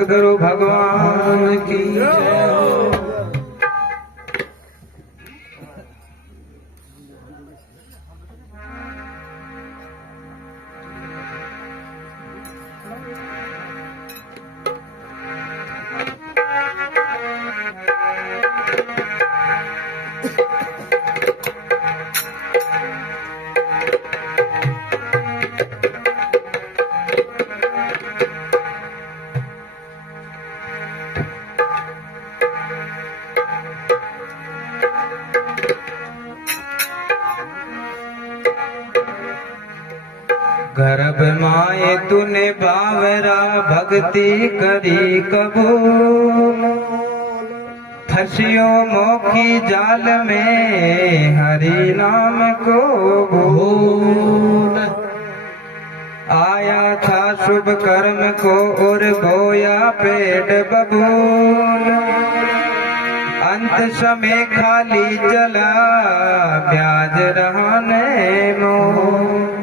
सद्गुरु भगवान की जय हो। गर्भ माए तूने बावरा भक्ति करी कबूल, फंसियो मोखी जाल में हरि नाम को भूल। आया था शुभ कर्म को और बोया पेड़ बबूल, अंत समय खाली चला ब्याज रहने मोल।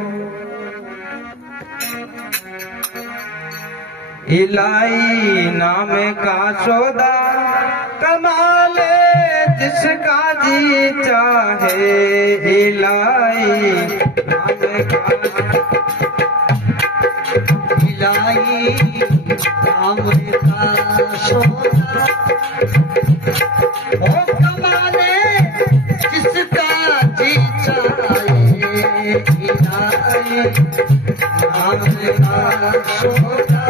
इलाई नाम का सौदा कमाले जिसका जी चाहे, इलाई नाम का इलाई नाम का सौदा ओ कमाले जिसका जी चाहे, इलाई नाम का सौदा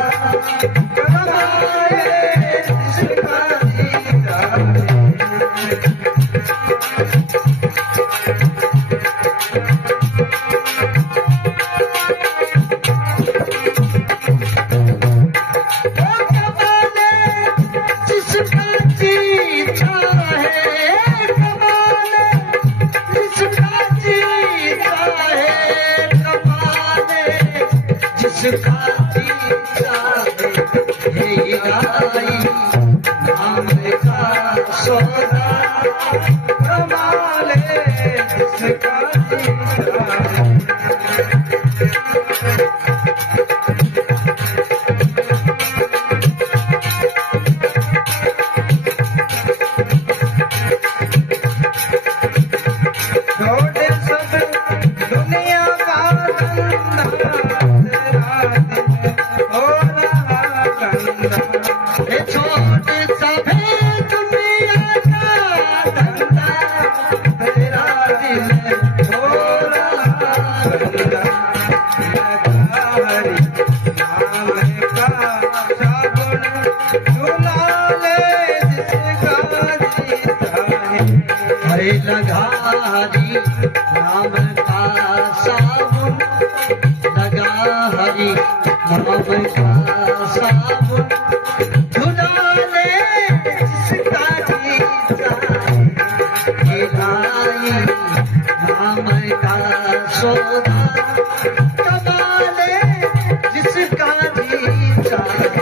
लगा हरि नाम का साबुन, लगा हरि नाम का साबुन, धुला ले जिसका जी चाहे, इलाई नाम का सौदा कमा ले जिसका जी चाहे।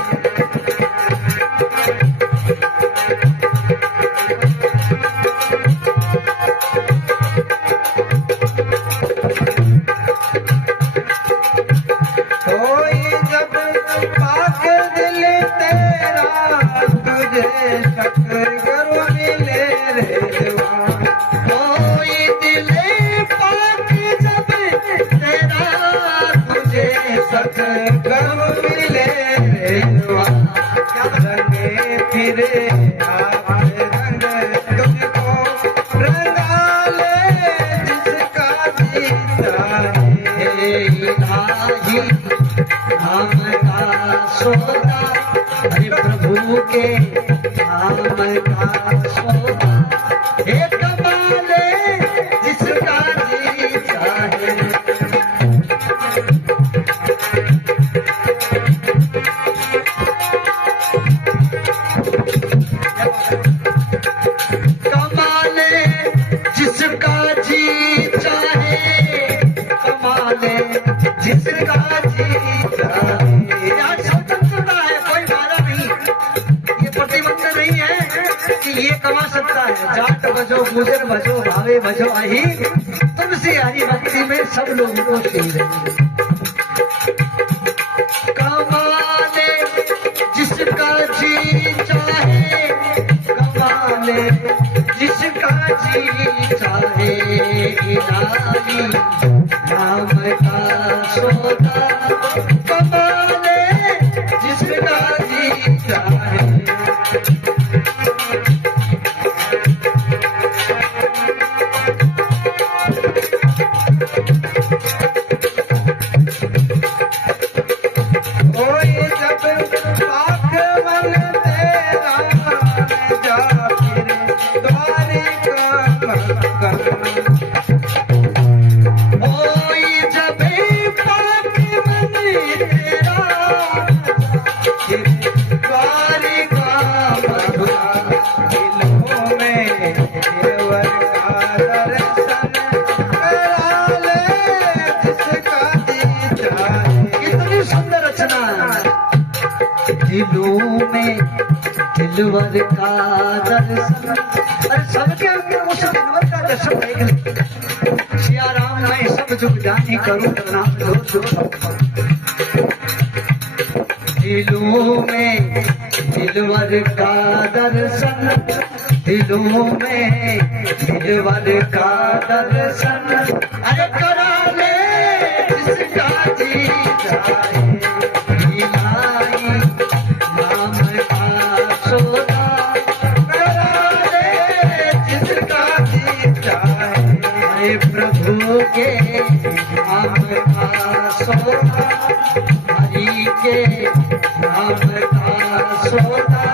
हरि प्रभु के नाम का सौदा, हे कमाले जिसका जी चाहे। कमाले जिसका जी चाहे, कमाले जिसका जी चाहे। ये कमा सकता है, जाट बजो गुजर बजो भावे बजो आही, तुमसे हरि भक्ति में सब लोग को कमाले जिसका सौदा कमा ले जिसका जी चाहे। कोई जब पाक मन तेरा जा फिरे द्वारिका मंगल। ओई जब पाक मन तेरा द्वारिका मथुरा दिलों में देवर का दर्शन करा ले जिसका जी चाहे। कितनी सुंदर रचना। दिलों में दिलवर का दर्शन। अरे सबके अंदर उस दिलवर का दर्शन देख ले। सिया राम मैं सब जुग जानी करूं नाम लो दिलों में दिलवर का दर्शन। दिलों में दिलवर का दर्शन। अरे करा ले जिसका जी चाहे। इलाही नाम का सौदा करा ले जिसका जी चाहे। हरे प्रभु के नाम का सौदा। हरि के नाम का सौदा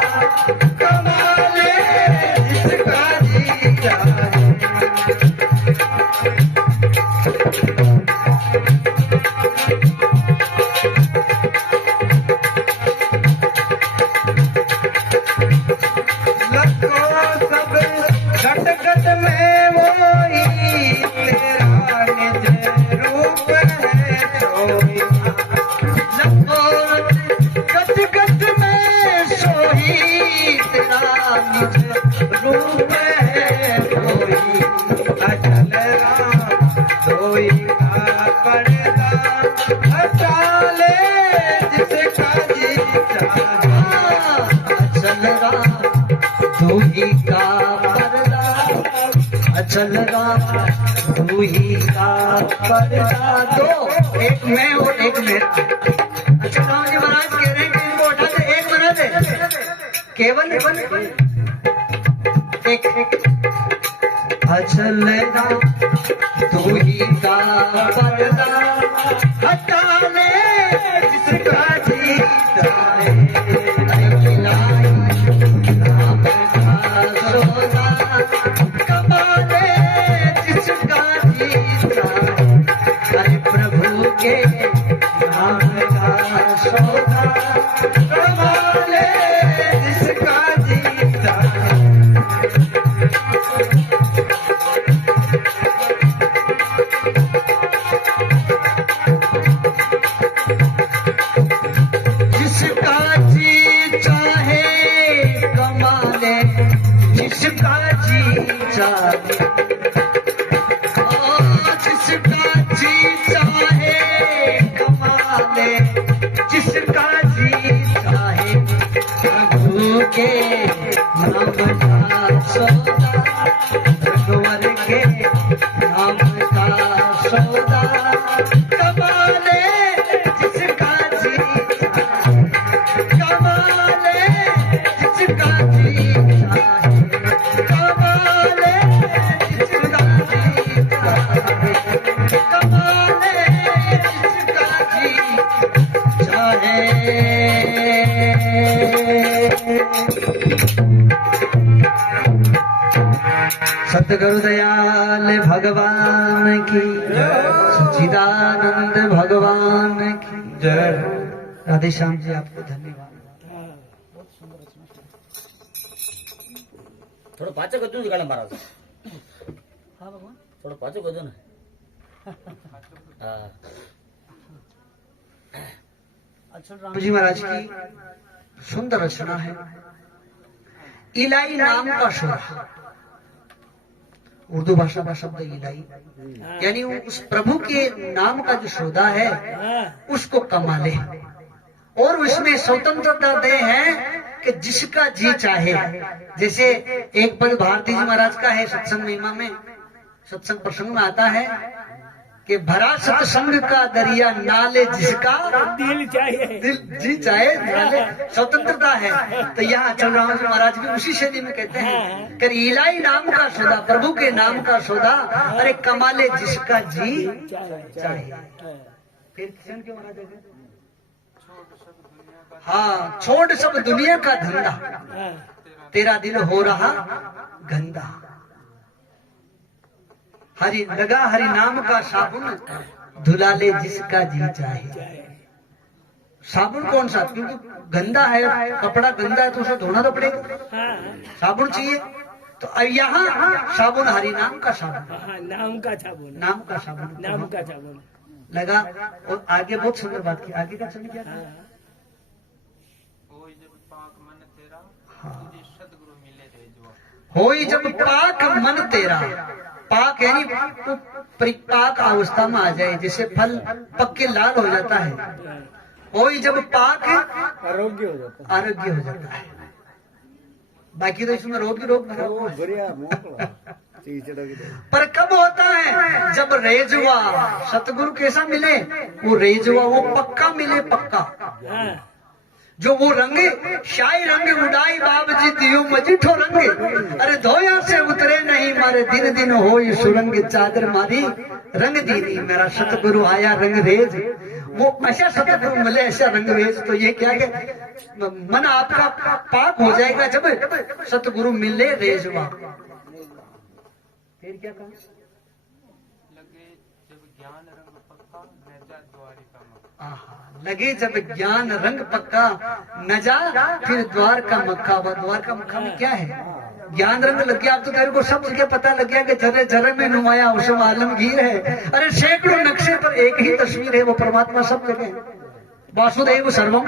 कमा ले जिसका जी चाहे। लखो सब घट घट में वही तेरा निज रूप है सोई। गत गत में सोही तेरा निज रूप है कोई। अचल राम सोई का पर्दा हटा ले जिसका जी चाहे। अचल राम दूही का पर्दा। अचल राम दूही का पर्दा। दो एक मैं और एक मेरा। अच्छा राम जी महाराज कह रहे हैं कि इनको उठा दे एक बना दे केवल एक अचल राम दूही का पर्दा हटा ले जिसका जी चाहे। नाम का सौदा कमा ले जिसका जी चाहे। हरे प्रभु के नाम का सौदा कमा ले जिसका जी चाहे। जिसका जी चाहे कमा ले जिसका जी चाहे। ओ जिसका जी चाहे कमा ले जिसका जी चाहे। प्रभु के नाम का सौदा भगवान के नाम का सौदा कमा ले जिसका जी चाहे। कमा ले जिसका जी चाहे। कमा ले जिसका जी चाहे। कमा ले जिसका जी चाहे। सतगुरु दयाल भगवान की सच्चिदानंद भगवान की जय। राधे श्याम जी आपको धन्यवाद। थोडं पाच करून काढा महाराज. हाँ भगवान थोडं पाच करून हा. राम जी महाराज की सुंदर रचना है। इलाई नाम का शोभा। उर्दू भाषा का शब्द इलाई यानी उस प्रभु के नाम का जो सौदा है उसको कमा ले और उसमें स्वतंत्रता दे है कि जिसका जी चाहे। जैसे एक पद भारती जी महाराज का है सत्संग महिमा में, सत्संग प्रसंग में आता है कि भरा सत्संग का दरिया नाले जिसका दिल चाहिए। दिल जी चाहे नाले स्वतंत्रता है। तो यहाँ चल रहा हूँ महाराज भी उसी शैली में कहते हैं कि इलाही नाम का सौदा, प्रभु के नाम का सौदा, अरे कमाले जिसका जी चाहे। फिर किशन क्यों महाराज कहते हैं? हाँ, छोड़ सब दुनिया का धंधा, तेरा दिल हो रहा गंदा। हरि लगा हरि नाम का साबुन, धुला ले जिसका जी चाहे। साबुन कौन सा? क्योंकि गंदा है, कपड़ा गंदा है तो उसे धोना तो पड़ेगा, साबुन चाहिए। तो अब यहाँ साबुन हरि नाम का साबुन, नाम का साबुन, नाम का साबुन, नाम का साबुन लगा। और आगे बहुत सुंदर बात की, आगे का चल क्या था? होई जब पाक मन तेरा, पाक यानी परिपाक अवस्था में आ जाए, जैसे फल पक के लाल हो जाता है। होई जब पाक आरोग्य हो जाता है। आरोग्य हो जाता है। बाकी तो इसमें रोग भरा हुआ है। बढ़िया पर कब होता है? जब रेजवा सतगुरु कैसा मिले, वो रेजवा वो पक्का मिले, पक्का जो वो रंगे शाही रंग उड़ाई बाब जी दियो मजिठो रंगे, अरे धोया से उतरे नहीं मारे दिन दिन हो सुरंग चादर मारी रंग दीनी, मेरा सतगुरु आया रंग रेज। वो ऐसा सतगुरु मिले, ऐसा रंग रेज। तो ये क्या है, मन आपका पाक हो जाएगा जब सतगुरु मिले रेजवा। फिर क्या कहा? लगे जब ज्ञान रंग पक्का, न जा फिर द्वार का मक्का। वह द्वार का मक्का में क्या है? ज्ञान रंग लग गया। अब तो तेरे को सब जगह पता लग गया कि जरे जरे में नुमाया उसमें आलमगीर है। अरे सैकड़ों नक्शे पर एक ही तस्वीर है, वो परमात्मा सब जगह। वासुदेव सर्वम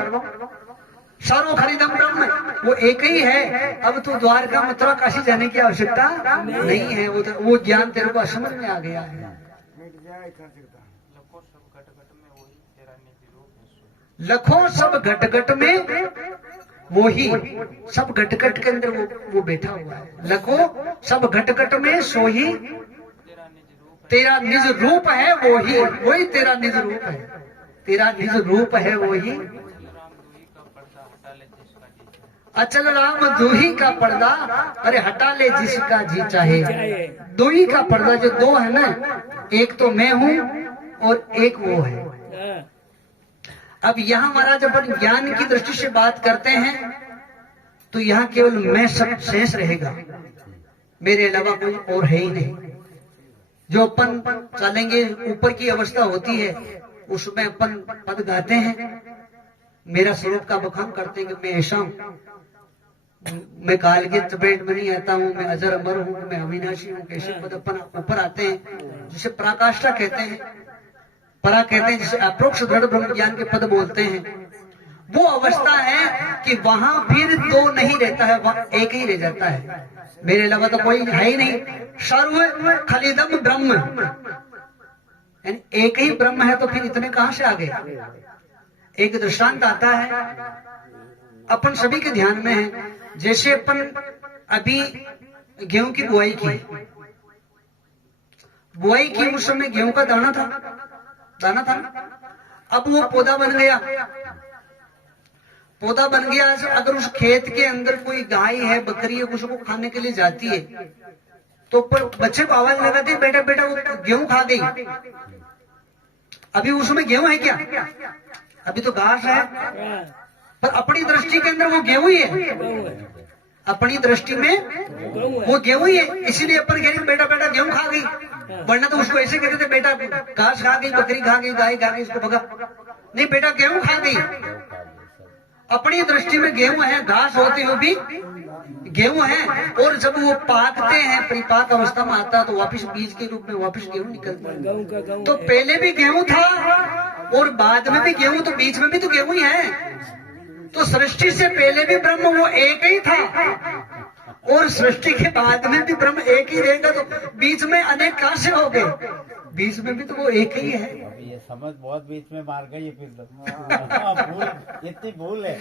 सर्व खरीदम ब्रह्म, वो एक ही है। अब तो द्वारका मथुरा काशी जाने की आवश्यकता नहीं है। वो ज्ञान तेरे को समझ में आ गया है। लखों सब घट घट में वो ही, सब घट घट के अंदर वो बैठा हुआ है। लखों सब घट घट में सो ही तेरा निज रूप है, वो ही वही तेरा निज रूप है, तेरा निज रूप है वो ही। अचल राम दूही का पर्दा, अरे हटा ले जिसका जी चाहे। दूही का पर्दा जो दो है ना, एक तो मैं हूँ और एक वो है। अब यहाँ महाराज अपन ज्ञान की दृष्टि से बात करते हैं तो यहाँ केवल मैं सब शेष रहेगा, मेरे अलावा कोई और है ही नहीं। जो अपन चलेंगे ऊपर की अवस्था होती है उसमें अपन पद गाते हैं, मेरा स्वरूप का बखान करते हैं कि मैं ऐसा हूँ, मैं काल के चपेट में नहीं आता हूँ, मैं अजर अमर हूँ, मैं अविनाशी हूँ। कैसे पद अपन ऊपर आते हैं जिसे पराकाष्ठा कहते हैं, परा कहते हैं, जिसे अप्रोक्ष दृढ़ ब्रह्म ज्ञान के पद बोलते हैं। वो अवस्था है कि वहां फिर दो नहीं रहता है, वहां एक ही रह जाता है, मेरे अलावा तो कोई है ही नहीं। सर्व खलिदम ब्रह्म, यानी एक ही ब्रह्म है, तो फिर इतने कहां से आ गए? एक दृष्टांत आता है अपन सभी के ध्यान में है। जैसे अपन अभी गेहूं की बुआई की उस समय गेहूं का दाना था ना, अब वो पौधा बन गया। अगर उस खेत के अंदर कोई गाय है, बकरी है, उसको खाने के लिए जाती है तो बच्चे को आवाज लगाती है, बेटा बेटा वो गेहूं खा गई। अभी उसमें गेहूं है क्या? अभी तो घास है, पर अपनी दृष्टि के अंदर वो गेहूं ही है, अपनी दृष्टि में वो गेहूं ही है। इसीलिए अपन कह रहे बेटा बेटा गेहूं खा गई, वरना तो उसको ऐसे कहते थे बेटा घास खा गई, बकरी खा गई, गाय खा गई, इसको भगा। नहीं, बेटा गेहूं खा गई। अपनी दृष्टि में गेहूं है, घास होते हुए भी गेहूं है। और जब वो पाकते हैं, परिपाक अवस्था में आता है तो वापिस बीज के रूप में वापिस गेहूं निकलता है। तो पहले भी गेहूं था और बाद में भी गेहूं, तो बीच में भी तो गेहूं ही है। तो सृष्टि से पहले भी ब्रह्म वो एक ही था और सृष्टि के बाद में भी ब्रह्म एक ही रहेगा, तो बीच में अनेक कहां से हो गए? बीच में भी तो वो एक ही है। ये समझ बहुत बीच में मार गई है फिर तो। इतनी भूल है।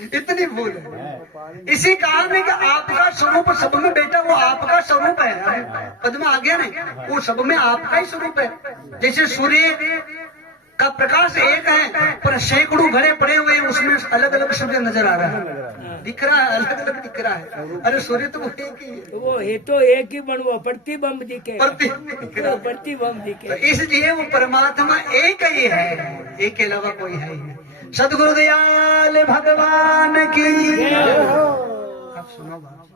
इसी कारण है कि आपका स्वरूप सब में बेटा, वो आपका स्वरूप है। पद में आ गया नहीं, वो सब में आपका ही स्वरूप है। जैसे सूर्य का प्रकाश एक है पर सैकड़ों घड़े पड़े हुए हैं, उसमें अलग अलग सूर्य नजर आ रहा है, दिख रहा है, अलग अलग दिख रहा है। अरे सूर्य तो वो एक ही है, वो है तो एक ही बनवा प्रतिबंब दिखे, प्रतिबंब दिखे। तो इसलिए वो परमात्मा एक ही है, एक के अलावा कोई है ही नहीं। सदगुरु दयाल भगवान की। आप सुनो बात,